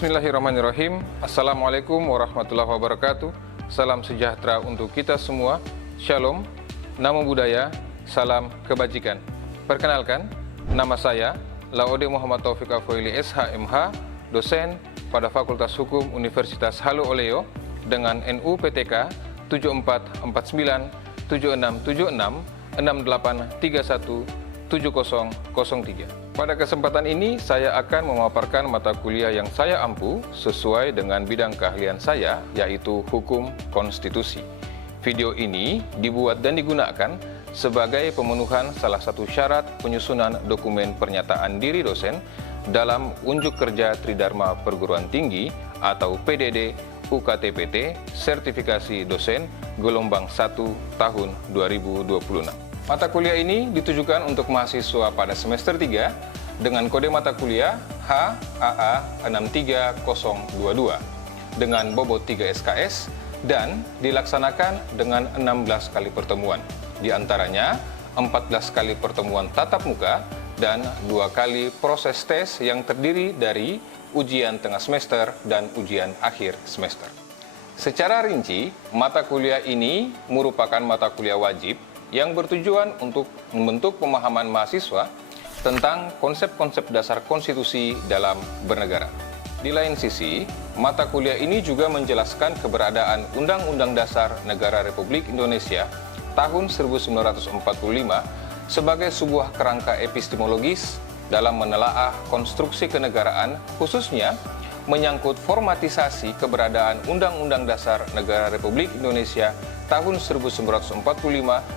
Bismillahirrahmanirrahim. Assalamualaikum warahmatullahi wabarakatuh. Salam sejahtera untuk kita semua. Shalom, namo buddhaya, salam kebajikan. Perkenalkan, nama saya Laode Muhammad Taufik Afoili SHMH, dosen pada Fakultas Hukum Universitas Halu Oleo dengan NU PTK 7449 7676 6831 7003. Pada kesempatan ini saya akan memaparkan mata kuliah yang saya ampu sesuai dengan bidang keahlian saya, yaitu Hukum Konstitusi. Video ini dibuat dan digunakan sebagai pemenuhan salah satu syarat penyusunan dokumen pernyataan diri dosen dalam Unjuk Kerja Tridharma Perguruan Tinggi atau PDD UKT-PT Sertifikasi Dosen Gelombang 1 tahun 2026. Mata kuliah ini ditujukan untuk mahasiswa pada semester 3 dengan kode mata kuliah HAA63022 dengan bobot 3 SKS dan dilaksanakan dengan 16 kali pertemuan. Di antaranya 14 kali pertemuan tatap muka dan 2 kali proses tes yang terdiri dari ujian tengah semester dan ujian akhir semester. Secara rinci, mata kuliah ini merupakan mata kuliah wajib yang bertujuan untuk membentuk pemahaman mahasiswa tentang konsep-konsep dasar konstitusi dalam bernegara. Di lain sisi, mata kuliah ini juga menjelaskan keberadaan Undang-Undang Dasar Negara Republik Indonesia tahun 1945 sebagai sebuah kerangka epistemologis dalam menelaah konstruksi kenegaraan, khususnya menyangkut formatisasi keberadaan Undang-Undang Dasar Negara Republik Indonesia tahun 1945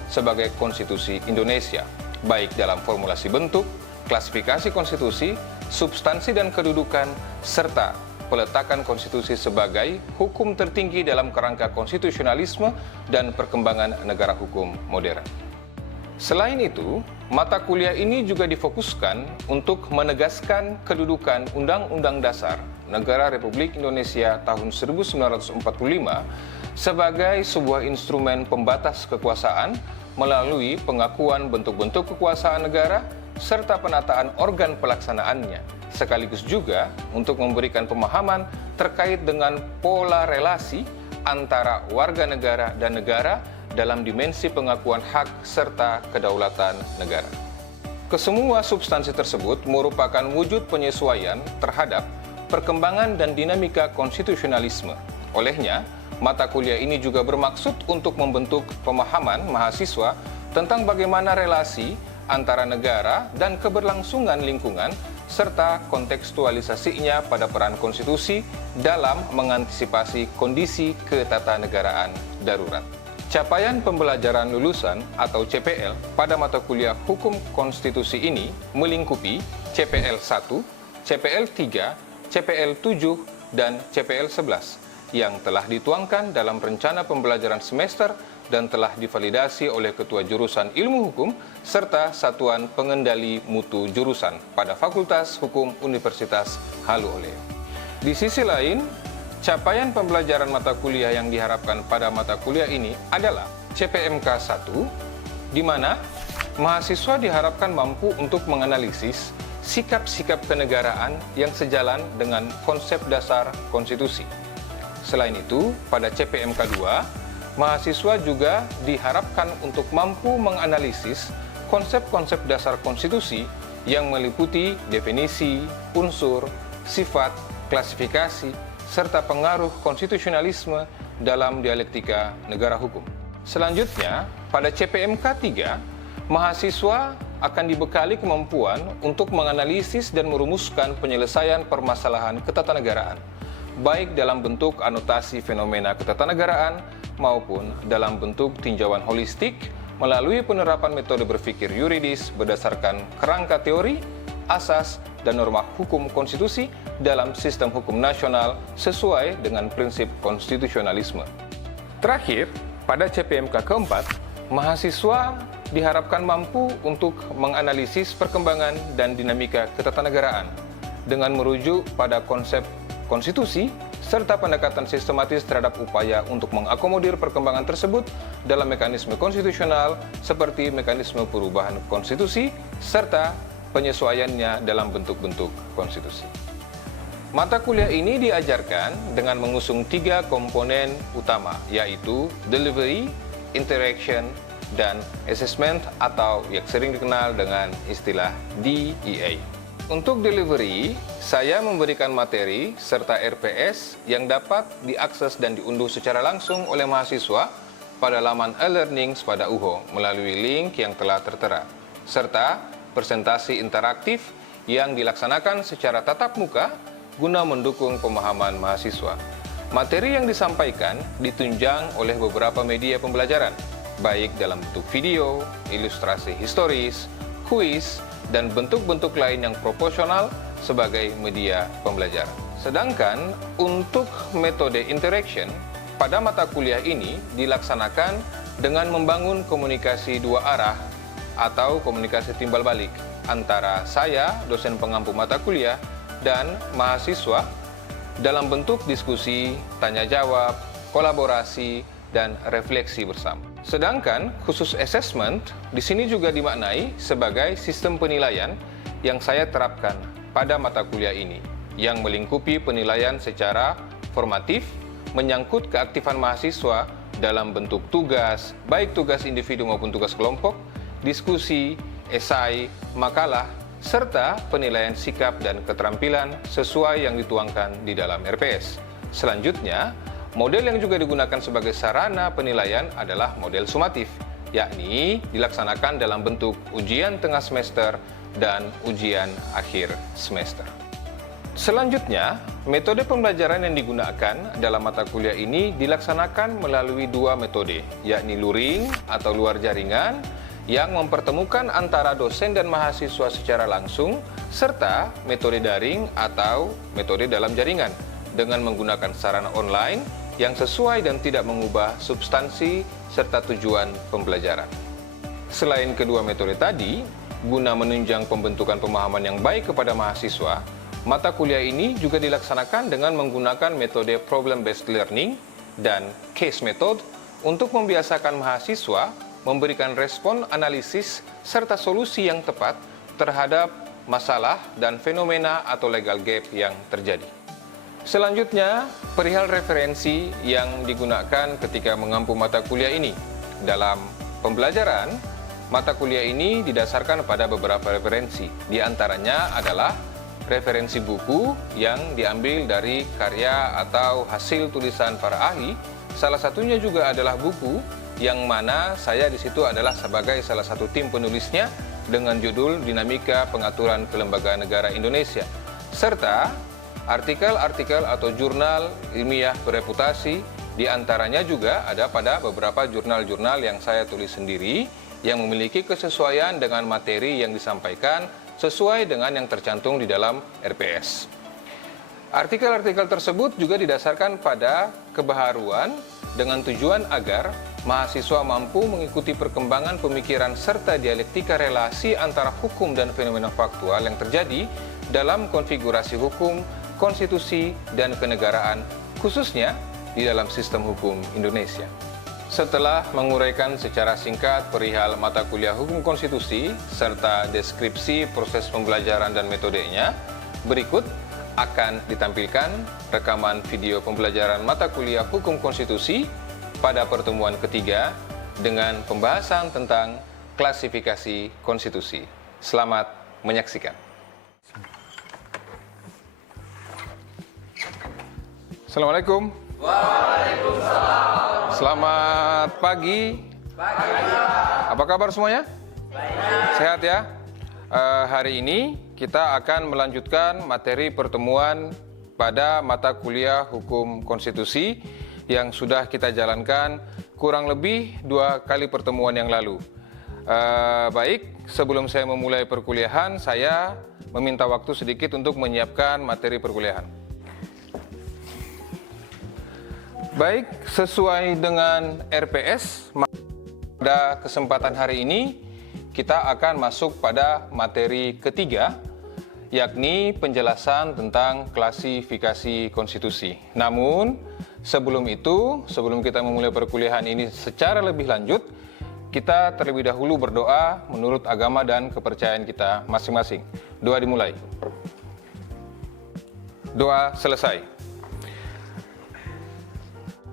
sebagai Konstitusi Indonesia, baik dalam formulasi bentuk, klasifikasi konstitusi, substansi dan kedudukan, serta peletakan konstitusi sebagai hukum tertinggi dalam kerangka konstitusionalisme dan perkembangan negara hukum modern. Selain itu, mata kuliah ini juga difokuskan untuk menegaskan kedudukan Undang-Undang Dasar Negara Republik Indonesia tahun 1945 sebagai sebuah instrumen pembatas kekuasaan melalui pengakuan bentuk-bentuk kekuasaan negara serta penataan organ pelaksanaannya, sekaligus juga untuk memberikan pemahaman terkait dengan pola relasi antara warga negara dan negara dalam dimensi pengakuan hak serta kedaulatan negara. Kesemua substansi tersebut merupakan wujud penyesuaian terhadap perkembangan dan dinamika konstitusionalisme. Olehnya, mata kuliah ini juga bermaksud untuk membentuk pemahaman mahasiswa tentang bagaimana relasi antara negara dan keberlangsungan lingkungan serta kontekstualisasinya pada peran konstitusi dalam mengantisipasi kondisi ketatanegaraan darurat. Capaian pembelajaran lulusan atau CPL pada mata kuliah Hukum Konstitusi ini melingkupi CPL 1, CPL 3, CPL 7, dan CPL 11 yang telah dituangkan dalam rencana pembelajaran semester dan telah divalidasi oleh Ketua Jurusan Ilmu Hukum serta Satuan Pengendali Mutu Jurusan pada Fakultas Hukum Universitas Halu Oleo. Di sisi lain, capaian pembelajaran mata kuliah yang diharapkan pada mata kuliah ini adalah CPMK 1, di mana mahasiswa diharapkan mampu untuk menganalisis sikap-sikap kenegaraan yang sejalan dengan konsep dasar konstitusi. Selain itu, pada CPMK 2, mahasiswa juga diharapkan untuk mampu menganalisis konsep-konsep dasar konstitusi yang meliputi definisi, unsur, sifat, klasifikasi, serta pengaruh konstitusionalisme dalam dialektika negara hukum. Selanjutnya, pada CPMK 3, mahasiswa akan dibekali kemampuan untuk menganalisis dan merumuskan penyelesaian permasalahan ketatanegaraan, baik dalam bentuk anotasi fenomena ketatanegaraan maupun dalam bentuk tinjauan holistik melalui penerapan metode berpikir yuridis berdasarkan kerangka teori, asas, dan norma hukum konstitusi dalam sistem hukum nasional sesuai dengan prinsip konstitusionalisme. Terakhir, pada CPMK keempat, mahasiswa diharapkan mampu untuk menganalisis perkembangan dan dinamika ketatanegaraan dengan merujuk pada konsep konstitusi serta pendekatan sistematis terhadap upaya untuk mengakomodir perkembangan tersebut dalam mekanisme konstitusional seperti mekanisme perubahan konstitusi serta penyesuaiannya dalam bentuk-bentuk konstitusi. Mata kuliah ini diajarkan dengan mengusung 3 komponen utama, yaitu delivery, interaction, dan assessment atau yang sering dikenal dengan istilah DEA. Untuk delivery, saya memberikan materi serta RPS yang dapat diakses dan diunduh secara langsung oleh mahasiswa pada laman e-learning pada UHO melalui link yang telah tertera, serta presentasi interaktif yang dilaksanakan secara tatap muka guna mendukung pemahaman mahasiswa. Materi yang disampaikan ditunjang oleh beberapa media pembelajaran, baik dalam bentuk video, ilustrasi historis, kuis, dan bentuk-bentuk lain yang proporsional sebagai media pembelajaran. Sedangkan untuk metode interaction, pada mata kuliah ini dilaksanakan dengan membangun komunikasi 2 arah atau komunikasi timbal balik antara saya, dosen pengampu mata kuliah, dan mahasiswa dalam bentuk diskusi, tanya jawab, kolaborasi, dan refleksi bersama. Sedangkan khusus assessment di sini juga dimaknai sebagai sistem penilaian yang saya terapkan pada mata kuliah ini, yang melingkupi penilaian secara formatif menyangkut keaktifan mahasiswa dalam bentuk tugas, baik tugas individu maupun tugas kelompok, diskusi, esai, makalah, serta penilaian sikap dan keterampilan sesuai yang dituangkan di dalam RPS. Selanjutnya, model yang juga digunakan sebagai sarana penilaian adalah model sumatif, yakni dilaksanakan dalam bentuk ujian tengah semester dan ujian akhir semester. Selanjutnya, metode pembelajaran yang digunakan dalam mata kuliah ini dilaksanakan melalui 2 metode, yakni luring atau luar jaringan, yang mempertemukan antara dosen dan mahasiswa secara langsung, serta metode daring atau metode dalam jaringan dengan menggunakan sarana online yang sesuai dan tidak mengubah substansi serta tujuan pembelajaran. Selain kedua metode tadi, guna menunjang pembentukan pemahaman yang baik kepada mahasiswa, mata kuliah ini juga dilaksanakan dengan menggunakan metode problem-based learning dan case method untuk membiasakan mahasiswa memberikan respon analisis serta solusi yang tepat terhadap masalah dan fenomena atau legal gap yang terjadi. Selanjutnya, perihal referensi yang digunakan ketika mengampu mata kuliah ini. Dalam pembelajaran, mata kuliah ini didasarkan pada beberapa referensi. Di antaranya adalah referensi buku yang diambil dari karya atau hasil tulisan para ahli. Salah satunya juga adalah buku yang mana saya di situ adalah sebagai salah satu tim penulisnya dengan judul Dinamika Pengaturan Kelembagaan Negara Indonesia, serta artikel-artikel atau jurnal ilmiah bereputasi. Di antaranya juga ada pada beberapa jurnal-jurnal yang saya tulis sendiri yang memiliki kesesuaian dengan materi yang disampaikan sesuai dengan yang tercantum di dalam RPS. Artikel-artikel tersebut juga didasarkan pada kebaharuan dengan tujuan agar mahasiswa mampu mengikuti perkembangan pemikiran serta dialektika relasi antara hukum dan fenomena faktual yang terjadi dalam konfigurasi hukum, konstitusi, dan kenegaraan, khususnya di dalam sistem hukum Indonesia. Setelah menguraikan secara singkat perihal mata kuliah hukum konstitusi serta deskripsi proses pembelajaran dan metodenya, berikut akan ditampilkan rekaman video pembelajaran mata kuliah hukum konstitusi pada pertemuan ketiga dengan pembahasan tentang klasifikasi konstitusi. Selamat menyaksikan. Assalamualaikum. Waalaikumsalam. Selamat pagi. Apa kabar semuanya? Sehat ya? Hari ini kita akan melanjutkan materi pertemuan pada mata kuliah hukum konstitusi yang sudah kita jalankan kurang lebih 2 kali pertemuan yang lalu. Baik, sebelum saya memulai perkuliahan, saya meminta waktu sedikit untuk menyiapkan materi perkuliahan. Baik, sesuai dengan RPS, pada kesempatan hari ini kita akan masuk pada materi ketiga, yakni penjelasan tentang klasifikasi konstitusi. Namun, sebelum itu, sebelum kita memulai perkuliahan ini secara lebih lanjut, kita terlebih dahulu berdoa menurut agama dan kepercayaan kita masing-masing. Doa dimulai. Doa selesai.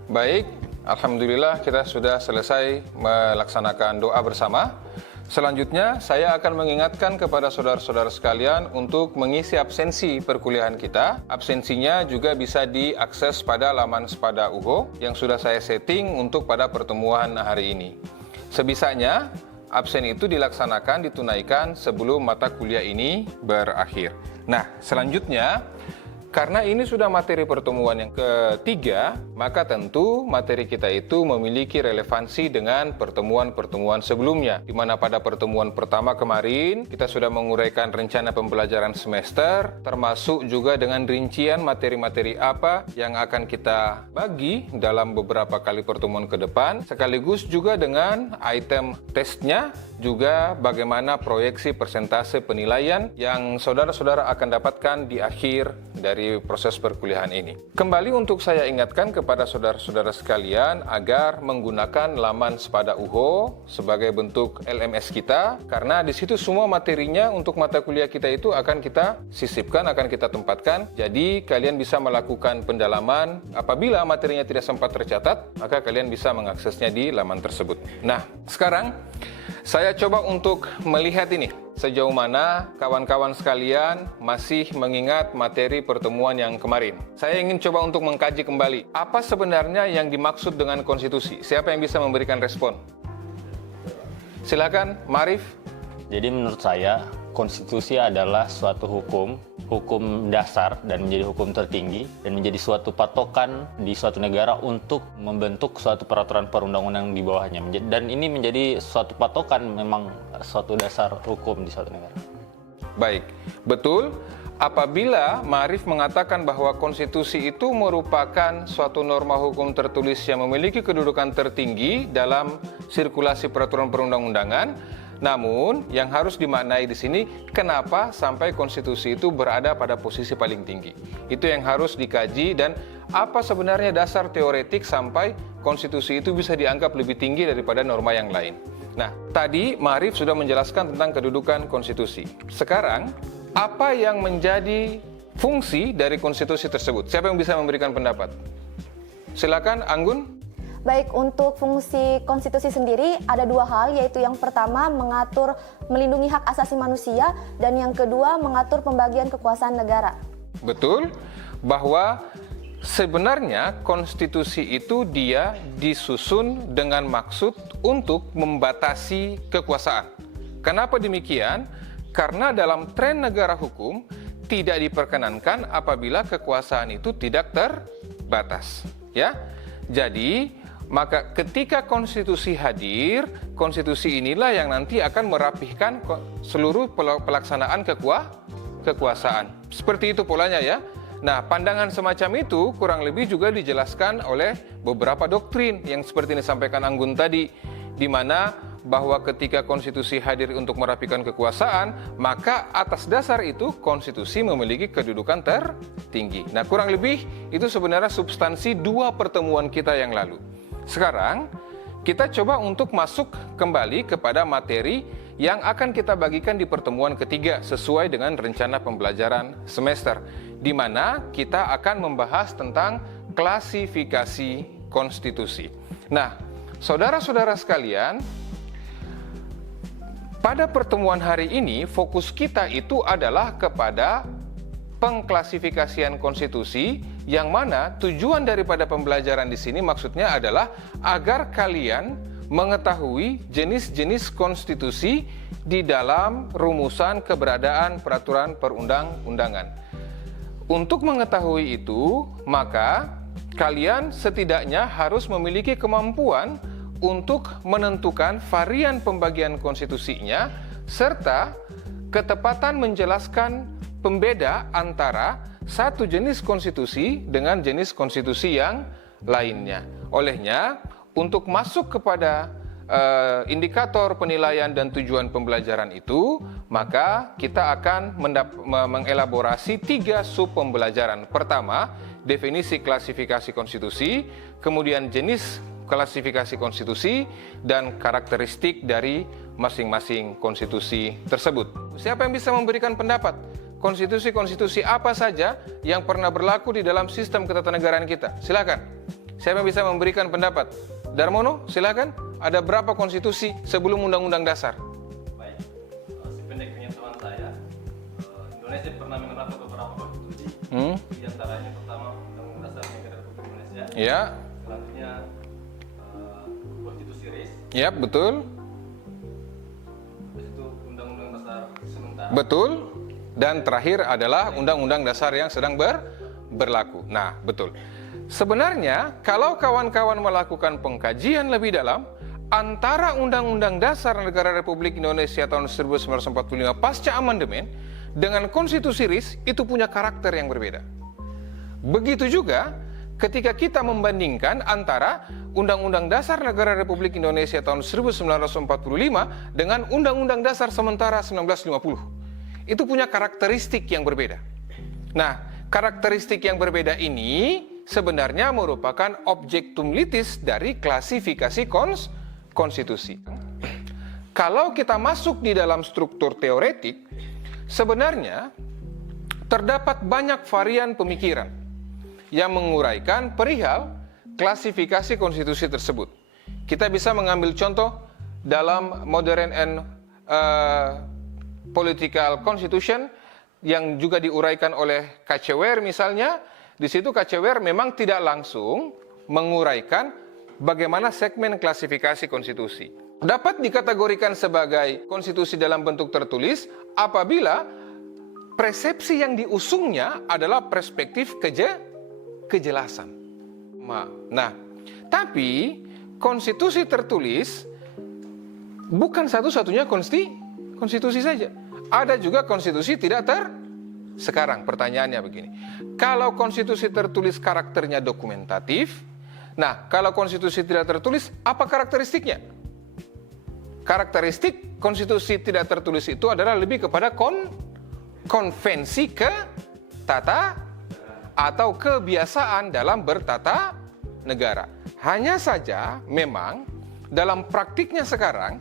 Baik, alhamdulillah kita sudah selesai melaksanakan doa bersama. Selanjutnya, saya akan mengingatkan kepada saudara-saudara sekalian untuk mengisi absensi perkuliahan kita. Absensinya juga bisa diakses pada laman Sepada UHO yang sudah saya setting untuk pada pertemuan hari ini. Sebisanya, absen itu ditunaikan sebelum mata kuliah ini berakhir. Nah, selanjutnya, karena ini sudah materi pertemuan yang ketiga, maka tentu materi kita itu memiliki relevansi dengan pertemuan-pertemuan sebelumnya. Di mana pada pertemuan pertama kemarin, kita sudah menguraikan rencana pembelajaran semester, termasuk juga dengan rincian materi-materi apa yang akan kita bagi dalam beberapa kali pertemuan ke depan, sekaligus juga dengan item tesnya, juga bagaimana proyeksi persentase penilaian yang saudara-saudara akan dapatkan di akhir dari proses perkuliahan ini. Kembali untuk saya ingatkan kepada saudara-saudara sekalian agar menggunakan laman Sepada UHO sebagai bentuk LMS kita, karena di situ semua materinya untuk mata kuliah kita itu akan kita sisipkan, akan kita tempatkan. Jadi kalian bisa melakukan pendalaman. Apabila materinya tidak sempat tercatat, maka kalian bisa mengaksesnya di laman tersebut. Nah, sekarang saya coba untuk melihat ini, sejauh mana kawan-kawan sekalian masih mengingat materi pertemuan yang kemarin. Saya ingin coba untuk mengkaji kembali, apa sebenarnya yang dimaksud dengan konstitusi? Siapa yang bisa memberikan respon? Silakan, Marif. Jadi menurut saya, konstitusi adalah suatu hukum dasar dan menjadi hukum tertinggi dan menjadi suatu patokan di suatu negara untuk membentuk suatu peraturan perundang-undang di bawahnya. Dan ini menjadi suatu patokan, memang suatu dasar hukum di suatu negara. Baik, betul. Apabila Ma'arif mengatakan bahwa konstitusi itu merupakan suatu norma hukum tertulis yang memiliki kedudukan tertinggi dalam sirkulasi peraturan perundang-undangan, namun yang harus dimaknai di sini, kenapa sampai konstitusi itu berada pada posisi paling tinggi? Itu yang harus dikaji, dan apa sebenarnya dasar teoretik sampai konstitusi itu bisa dianggap lebih tinggi daripada norma yang lain. Nah, tadi Ma'arif sudah menjelaskan tentang kedudukan konstitusi. Sekarang, apa yang menjadi fungsi dari konstitusi tersebut? Siapa yang bisa memberikan pendapat? Silakan, Anggun. Baik, untuk fungsi konstitusi sendiri ada dua hal, yaitu yang pertama mengatur melindungi hak asasi manusia, dan yang kedua mengatur pembagian kekuasaan negara. Betul, bahwa sebenarnya konstitusi itu dia disusun dengan maksud untuk membatasi kekuasaan. Kenapa demikian? Karena dalam tren negara hukum tidak diperkenankan apabila kekuasaan itu tidak terbatas, ya. Jadi maka ketika konstitusi hadir, konstitusi inilah yang nanti akan merapihkan seluruh pelaksanaan kekuasaan. Seperti itu polanya, ya. Nah, pandangan semacam itu kurang lebih juga dijelaskan oleh beberapa doktrin yang seperti yang disampaikan Anggun tadi, di mana bahwa ketika konstitusi hadir untuk merapikan kekuasaan, maka atas dasar itu konstitusi memiliki kedudukan tertinggi. Nah, kurang lebih itu sebenarnya substansi dua pertemuan kita yang lalu. Sekarang, kita coba untuk masuk kembali kepada materi yang akan kita bagikan di pertemuan ketiga sesuai dengan rencana pembelajaran semester, di mana kita akan membahas tentang klasifikasi konstitusi. Nah, saudara-saudara sekalian, pada pertemuan hari ini fokus kita itu adalah kepada pengklasifikasian konstitusi, yang mana tujuan daripada pembelajaran di sini maksudnya adalah agar kalian mengetahui jenis-jenis konstitusi di dalam rumusan keberadaan peraturan perundang-undangan. Untuk mengetahui itu, maka kalian setidaknya harus memiliki kemampuan untuk menentukan varian pembagian konstitusinya serta ketepatan menjelaskan pembeda antara satu jenis konstitusi dengan jenis konstitusi yang lainnya. Olehnya, untuk masuk kepada indikator penilaian dan tujuan pembelajaran itu, maka kita akan mengelaborasi 3 sub pembelajaran. Pertama, definisi klasifikasi konstitusi, kemudian jenis klasifikasi konstitusi, dan karakteristik dari masing-masing konstitusi tersebut. Siapa yang bisa memberikan pendapat? konstitusi-konstitusi apa saja yang pernah berlaku di dalam sistem ketatanegaraan kita. Silakan. Siapa yang bisa memberikan pendapat? Darmono, silakan. Ada berapa konstitusi sebelum Undang-Undang Dasar? Baik, sependek pengetahuan saya, Indonesia pernah menerapkan beberapa konstitusi. Di antaranya pertama Undang-Undang Dasar Negara Republik Indonesia. Ya. Selanjutnya konstitusi RIS. Ya, betul. Habis itu Undang-Undang Dasar sementara. Betul. Dan terakhir adalah Undang-Undang Dasar yang sedang berlaku. Nah, betul. Sebenarnya, kalau kawan-kawan melakukan pengkajian lebih dalam, antara Undang-Undang Dasar Negara Republik Indonesia tahun 1945 pasca amandemen dengan Konstitusi RIS itu punya karakter yang berbeda. Begitu juga ketika kita membandingkan antara Undang-Undang Dasar Negara Republik Indonesia tahun 1945 dengan Undang-Undang Dasar sementara 1950. Itu punya karakteristik yang berbeda. Nah, karakteristik yang berbeda ini sebenarnya merupakan objektum litis dari klasifikasi konstitusi. Kalau kita masuk di dalam struktur teoretik, sebenarnya terdapat banyak varian pemikiran yang menguraikan perihal klasifikasi konstitusi tersebut. Kita bisa mengambil contoh dalam Modern and Political Constitution yang juga diuraikan oleh Kacewer misalnya. Di situ Kacewer memang tidak langsung menguraikan bagaimana segmen klasifikasi konstitusi. Dapat dikategorikan sebagai konstitusi dalam bentuk tertulis apabila persepsi yang diusungnya adalah perspektif kejelasan. Nah, tapi konstitusi tertulis bukan satu-satunya konstitusi saja. Ada juga konstitusi tidak Sekarang pertanyaannya begini. Kalau konstitusi tertulis karakternya dokumentatif, nah kalau konstitusi tidak tertulis, apa karakteristiknya? Karakteristik konstitusi tidak tertulis itu adalah lebih kepada konvensi tata atau kebiasaan dalam bertata negara. Hanya saja memang dalam praktiknya sekarang,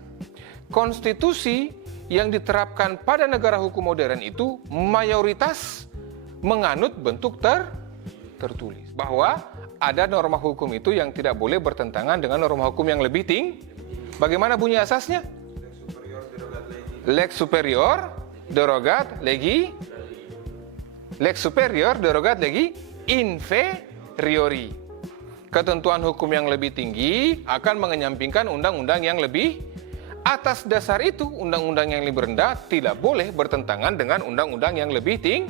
konstitusi yang diterapkan pada negara hukum modern itu mayoritas menganut bentuk tertulis. Bahwa ada norma hukum itu yang tidak boleh bertentangan dengan norma hukum yang lebih tinggi. Bagaimana bunyi asasnya? Lex superior derogat legi. Lex superior derogat legi inferiori. Ketentuan hukum yang lebih tinggi akan mengenyampingkan undang-undang yang lebih. Atas dasar itu, undang-undang yang lebih rendah tidak boleh bertentangan dengan undang-undang yang lebih tinggi.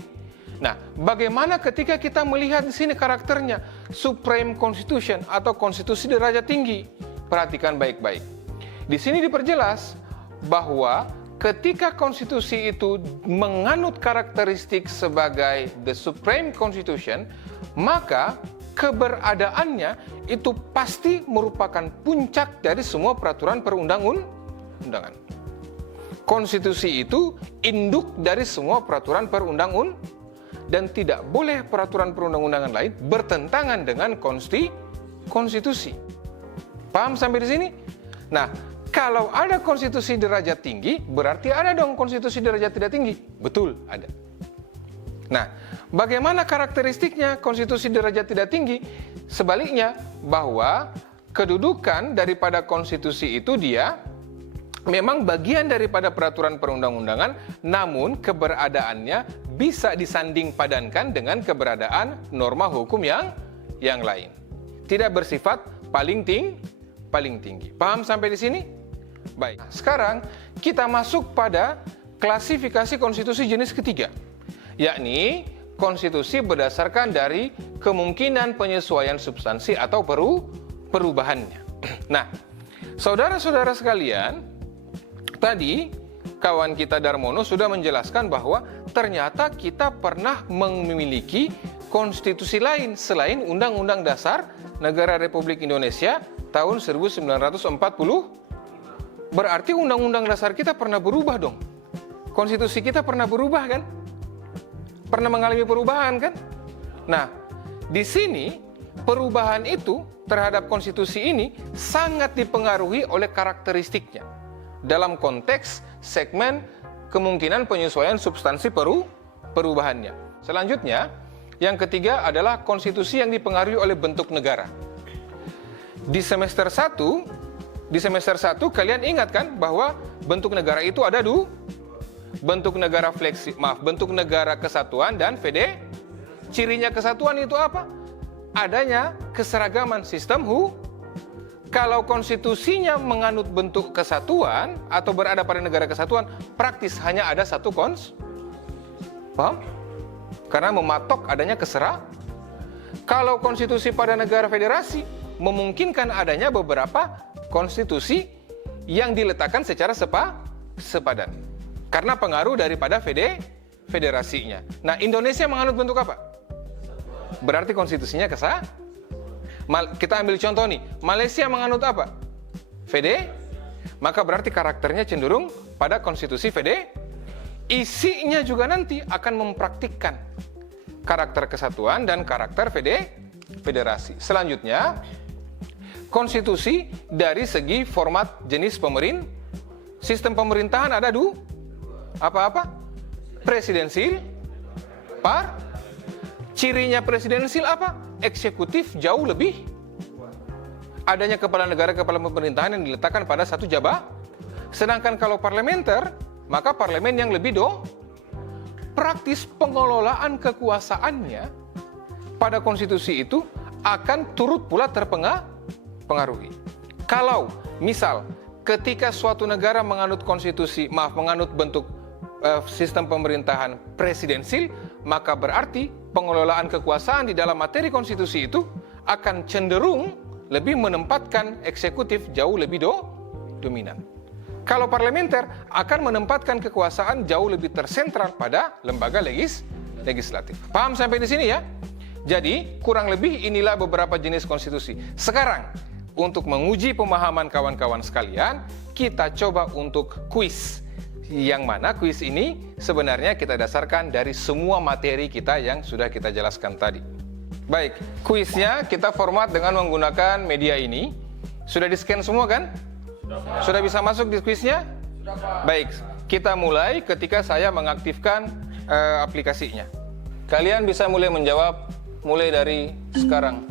Nah, bagaimana ketika kita melihat di sini karakternya Supreme Constitution atau konstitusi derajat tinggi? Perhatikan baik-baik. Di sini diperjelas bahwa ketika konstitusi itu menganut karakteristik sebagai the Supreme Constitution, maka keberadaannya itu pasti merupakan puncak dari semua peraturan perundang-undangan. Konstitusi itu induk dari semua peraturan perundang-undangan dan tidak boleh peraturan perundang-undangan lain bertentangan dengan konstitusi. Paham sampai di sini? Nah, kalau ada konstitusi derajat tinggi, berarti ada dong konstitusi derajat tidak tinggi. Betul, ada. Nah, bagaimana karakteristiknya konstitusi derajat tidak tinggi? Sebaliknya, bahwa kedudukan daripada konstitusi itu dia memang bagian daripada peraturan perundang-undangan, namun keberadaannya bisa disanding padankan dengan keberadaan norma hukum yang lain. Tidak bersifat paling tinggi. Paham sampai di sini? Baik. Sekarang kita masuk pada klasifikasi konstitusi jenis ketiga, yakni konstitusi berdasarkan dari kemungkinan penyesuaian substansi atau perubahannya. Nah, saudara-saudara sekalian, tadi kawan kita Darmono sudah menjelaskan bahwa ternyata kita pernah memiliki konstitusi lain selain Undang-Undang Dasar Negara Republik Indonesia tahun 1940. Berarti Undang-Undang Dasar kita pernah berubah dong. Konstitusi kita pernah berubah kan? Pernah mengalami perubahan kan? Nah, di sini perubahan itu terhadap konstitusi ini sangat dipengaruhi oleh karakteristiknya. Dalam konteks segmen kemungkinan penyesuaian substansi perubahannya. Selanjutnya, yang ketiga adalah konstitusi yang dipengaruhi oleh bentuk negara. Di semester 1 kalian ingat kan bahwa bentuk negara itu ada bentuk negara bentuk negara kesatuan dan cirinya kesatuan itu apa? Adanya keseragaman sistem Kalau konstitusinya menganut bentuk kesatuan atau berada pada negara kesatuan, praktis hanya ada satu paham? Karena mematok adanya Kalau konstitusi pada negara federasi, memungkinkan adanya beberapa konstitusi yang diletakkan secara sepadan. Karena pengaruh daripada federasinya. Nah, Indonesia menganut bentuk apa? Berarti konstitusinya kita ambil contoh nih, Malaysia menganut apa? Maka berarti karakternya cenderung pada konstitusi Isinya juga nanti akan mempraktikkan karakter kesatuan dan karakter federasi. Selanjutnya, konstitusi dari segi format jenis sistem pemerintahan ada apa-apa? Presidensil, cirinya presidensil apa? Eksekutif jauh lebih. Adanya kepala negara, kepala pemerintahan yang diletakkan pada satu jabatan. Sedangkan kalau parlementer, maka parlemen yang lebih praktis pengelolaan kekuasaannya pada konstitusi itu akan turut pula terpengaruhi. Kalau misal ketika suatu negara menganut menganut bentuk sistem pemerintahan presidensil, maka berarti pengelolaan kekuasaan di dalam materi konstitusi itu akan cenderung lebih menempatkan eksekutif jauh lebih dominan. Kalau parlementer akan menempatkan kekuasaan jauh lebih tersentral pada lembaga legislatif. Paham sampai di sini ya? Jadi, kurang lebih inilah beberapa jenis konstitusi. Sekarang, untuk menguji pemahaman kawan-kawan sekalian, kita coba untuk kuis. Yang mana kuis ini sebenarnya kita dasarkan dari semua materi kita yang sudah kita jelaskan tadi. Baik, kuisnya kita format dengan menggunakan media ini. Sudah di-scan semua kan? Sudah bisa masuk di kuisnya? Baik, kita mulai ketika saya mengaktifkan aplikasinya. Kalian bisa mulai menjawab mulai dari sekarang.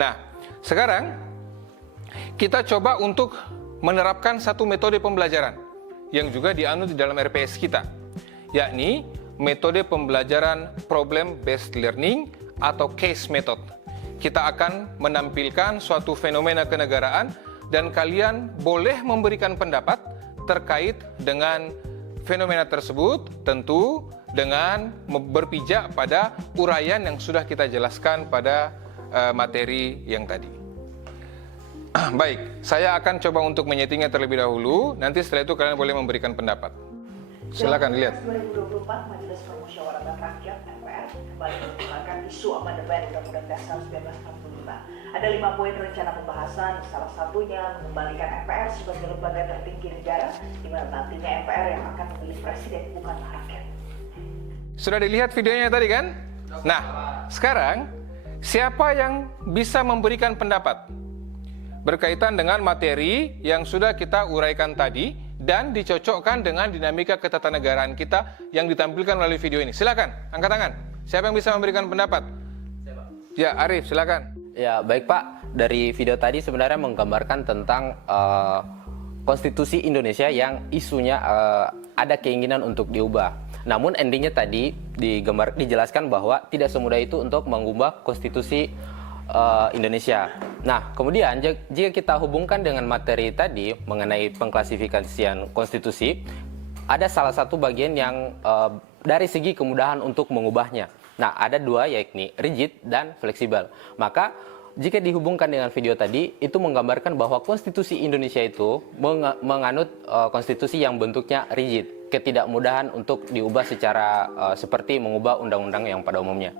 Nah, sekarang kita coba untuk menerapkan satu metode pembelajaran yang juga dianut di dalam RPS kita, yakni metode pembelajaran problem based learning atau case method. Kita akan menampilkan suatu fenomena kenegaraan dan kalian boleh memberikan pendapat terkait dengan fenomena tersebut, tentu dengan berpijak pada uraian yang sudah kita jelaskan pada materi yang tadi. Baik, saya akan coba untuk menyetingnya terlebih dahulu. Nanti setelah itu kalian boleh memberikan pendapat. Silakan dilihat. 2024 Majelis Permusyawaratan Rakyat MPR kembali menggunakan isu amandemen Undang-Undang Dasar 1945. Ada 5 poin rencana pembahasan, salah satunya mengembalikan MPR sebagai lembaga tertinggi negara, di mana nantinya MPR yang akan memilih presiden bukanlah rakyat. Sudah dilihat videonya tadi kan? Nah, sekarang siapa yang bisa memberikan pendapat berkaitan dengan materi yang sudah kita uraikan tadi dan dicocokkan dengan dinamika ketatanegaraan kita yang ditampilkan melalui video ini? Silakan, angkat tangan. Siapa yang bisa memberikan pendapat? Ya, Arif, silakan. Ya, baik Pak. Dari video tadi sebenarnya menggambarkan tentang konstitusi Indonesia yang isunya ada keinginan untuk diubah. Namun endingnya tadi dijelaskan bahwa tidak semudah itu untuk mengubah konstitusi Indonesia. Nah, kemudian jika kita hubungkan dengan materi tadi mengenai pengklasifikasian konstitusi, ada salah satu bagian yang dari segi kemudahan untuk mengubahnya. Nah, ada dua, yakni rigid dan fleksibel. Maka jika dihubungkan dengan video tadi, itu menggambarkan bahwa konstitusi Indonesia itu menganut konstitusi yang bentuknya rigid, ketidakmudahan untuk diubah secara seperti mengubah undang-undang yang pada umumnya.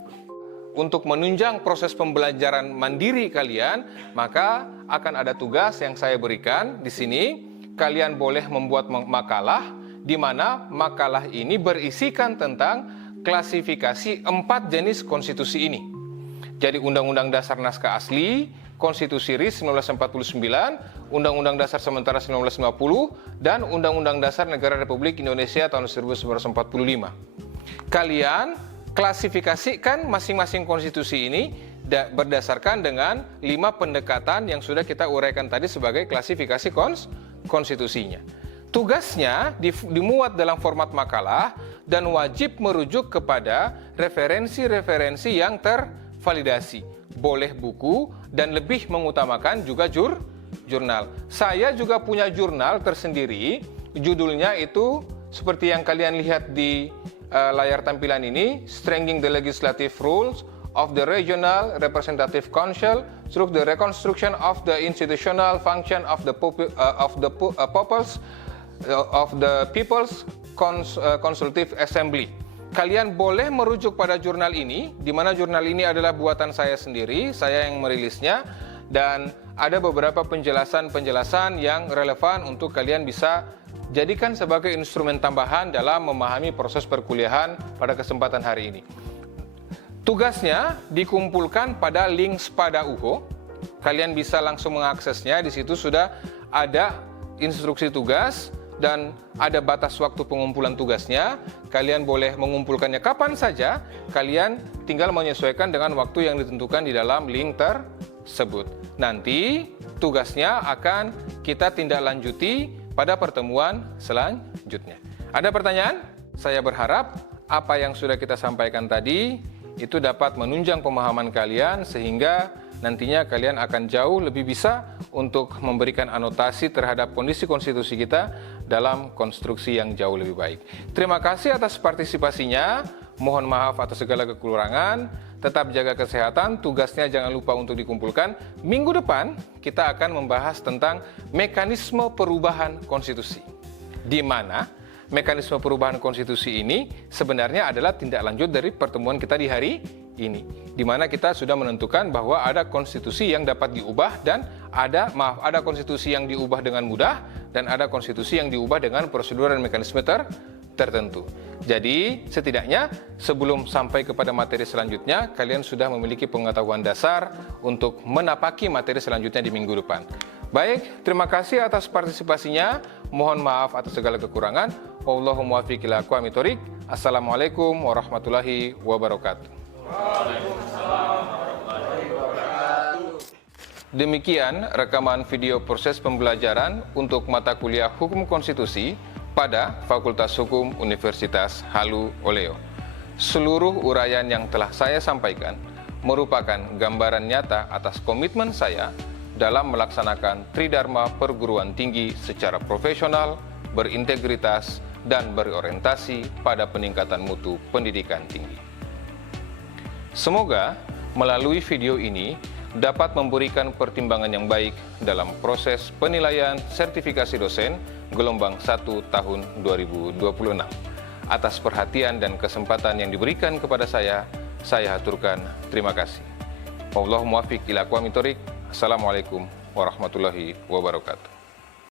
Untuk menunjang proses pembelajaran mandiri kalian, maka akan ada tugas yang saya berikan di sini. kalian boleh membuat makalah di mana makalah ini berisikan tentang klasifikasi 4 jenis konstitusi ini. Jadi Undang-Undang Dasar Naskah Asli, Konstitusi RI 1949, Undang-Undang Dasar Sementara 1950, dan Undang-Undang Dasar Negara Republik Indonesia tahun 1945. Kalian klasifikasikan masing-masing konstitusi ini berdasarkan dengan 5 pendekatan yang sudah kita uraikan tadi sebagai klasifikasi konstitusinya. Tugasnya dimuat dalam format makalah dan wajib merujuk kepada referensi-referensi yang tervalidasi. Boleh buku dan lebih mengutamakan juga jurnal. Saya juga punya jurnal tersendiri, judulnya itu seperti yang kalian lihat di layar tampilan ini, Strengthening the Legislative Rules of the Regional Representative Council through the Reconstruction of the Institutional Function of the People's Consultative Assembly. Kalian boleh merujuk pada jurnal ini, di mana jurnal ini adalah buatan saya sendiri, saya yang merilisnya, dan ada beberapa penjelasan-penjelasan yang relevan untuk kalian bisa jadikan sebagai instrumen tambahan dalam memahami proses perkuliahan pada kesempatan hari ini. Tugasnya dikumpulkan pada link pada UHO. Kalian bisa langsung mengaksesnya, di situ sudah ada instruksi tugas dan ada batas waktu pengumpulan tugasnya. Kalian boleh mengumpulkannya kapan saja, kalian tinggal menyesuaikan dengan waktu yang ditentukan di dalam link tersebut. Nanti tugasnya akan kita tindak lanjuti pada pertemuan selanjutnya. Ada pertanyaan? Saya berharap apa yang sudah kita sampaikan tadi itu dapat menunjang pemahaman kalian sehingga nantinya kalian akan jauh lebih bisa untuk memberikan anotasi terhadap kondisi konstitusi kita dalam konstruksi yang jauh lebih baik. Terima kasih atas partisipasinya. Mohon maaf atas segala kekurangan. Tetap jaga kesehatan. Tugasnya jangan lupa untuk dikumpulkan. Minggu depan kita akan membahas tentang mekanisme perubahan konstitusi. Di mana mekanisme perubahan konstitusi ini sebenarnya adalah tindak lanjut dari pertemuan kita di hari ini, di mana kita sudah menentukan bahwa ada konstitusi yang dapat diubah dan ada konstitusi yang diubah dengan mudah dan ada konstitusi yang diubah dengan prosedur dan mekanisme tertentu. Jadi setidaknya sebelum sampai kepada materi selanjutnya, kalian sudah memiliki pengetahuan dasar untuk menapaki materi selanjutnya di minggu depan. Baik, terima kasih atas partisipasinya. Mohon maaf atas segala kekurangan. Wallahu muwaffiq ila aqwamit thoriq. Assalamualaikum warahmatullahi wabarakatuh. Demikian rekaman video proses pembelajaran untuk mata kuliah Hukum Konstitusi pada Fakultas Hukum Universitas Halu Oleo. Seluruh uraian yang telah saya sampaikan merupakan gambaran nyata atas komitmen saya dalam melaksanakan Tridharma Perguruan Tinggi secara profesional, berintegritas, dan berorientasi pada peningkatan mutu pendidikan tinggi. Semoga melalui video ini dapat memberikan pertimbangan yang baik dalam proses penilaian sertifikasi dosen gelombang 1 tahun 2026. Atas perhatian dan kesempatan yang diberikan kepada saya haturkan terima kasih. Wallahu muwaffiq ila aqwamit thoriq. Assalamualaikum warahmatullahi wabarakatuh.